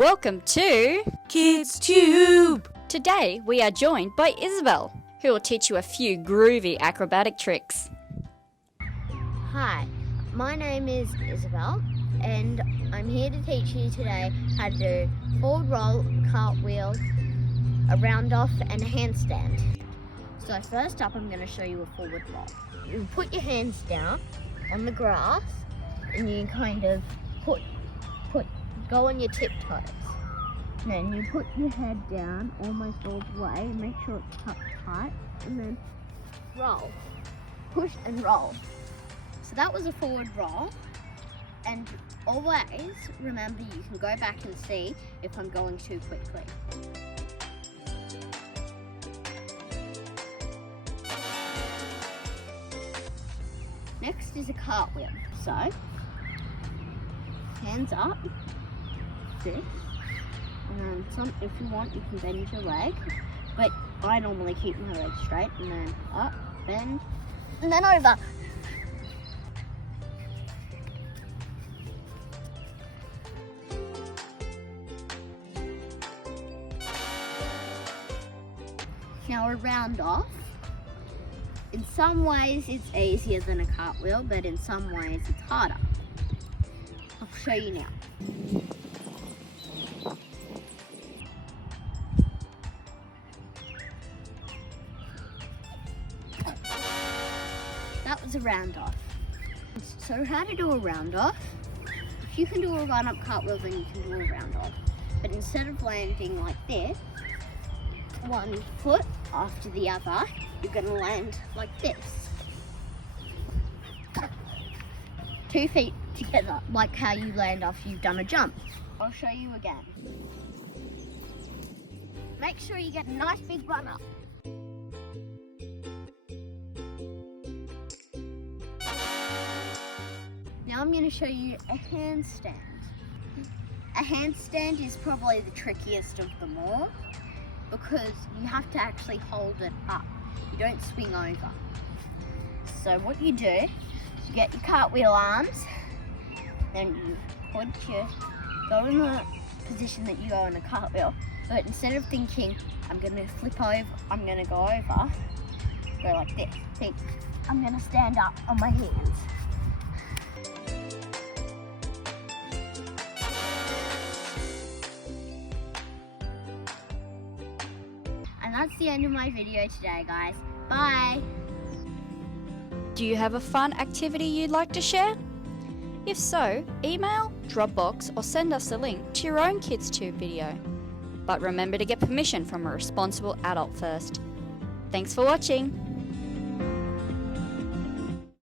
Welcome to Kidstube! Today we are joined by Isobel, who will teach you a few groovy acrobatic tricks. Hi, my name is Isobel and I'm here to teach you today how to do forward roll, cartwheel, a roundoff and a handstand. So first up I'm going to show you a forward roll. You put your hands down on the grass and you kind of go on your tiptoes. Then you put your head down almost all the way, make sure it's tucked tight, and then roll. Push and roll. So that was a forward roll, and always remember you can go back and see if I'm going too quickly. Next is a cartwheel. So, hands up, this, and if you want you can bend your leg, but I normally keep my leg straight, and then up, bend, and then over. Now a round off. In some ways it's easier than a cartwheel, but in some ways it's harder. I'll show you now. That was a round off. So how to do a round off? If you can do a run up cartwheel, then you can do a round off. But instead of landing like this, one foot after the other, you're going to land like this. 2 feet together, like how you land after you've done a jump. I'll show you again. Make sure you get a nice big run up. Now I'm going to show you a handstand. A handstand is probably the trickiest of them all because you have to actually hold it up. You don't swing over. So what you do is you get your cartwheel arms, then you go in the position that you go in a cartwheel, but instead of thinking, I'm going to flip over, I'm going to go over, go like this. Think, I'm going to stand up on my hands. And that's the end of my video today, guys. Bye! Do you have a fun activity you'd like to share? If so, email, Dropbox, or send us a link to your own Kidstube video. But remember to get permission from a responsible adult first. Thanks for watching!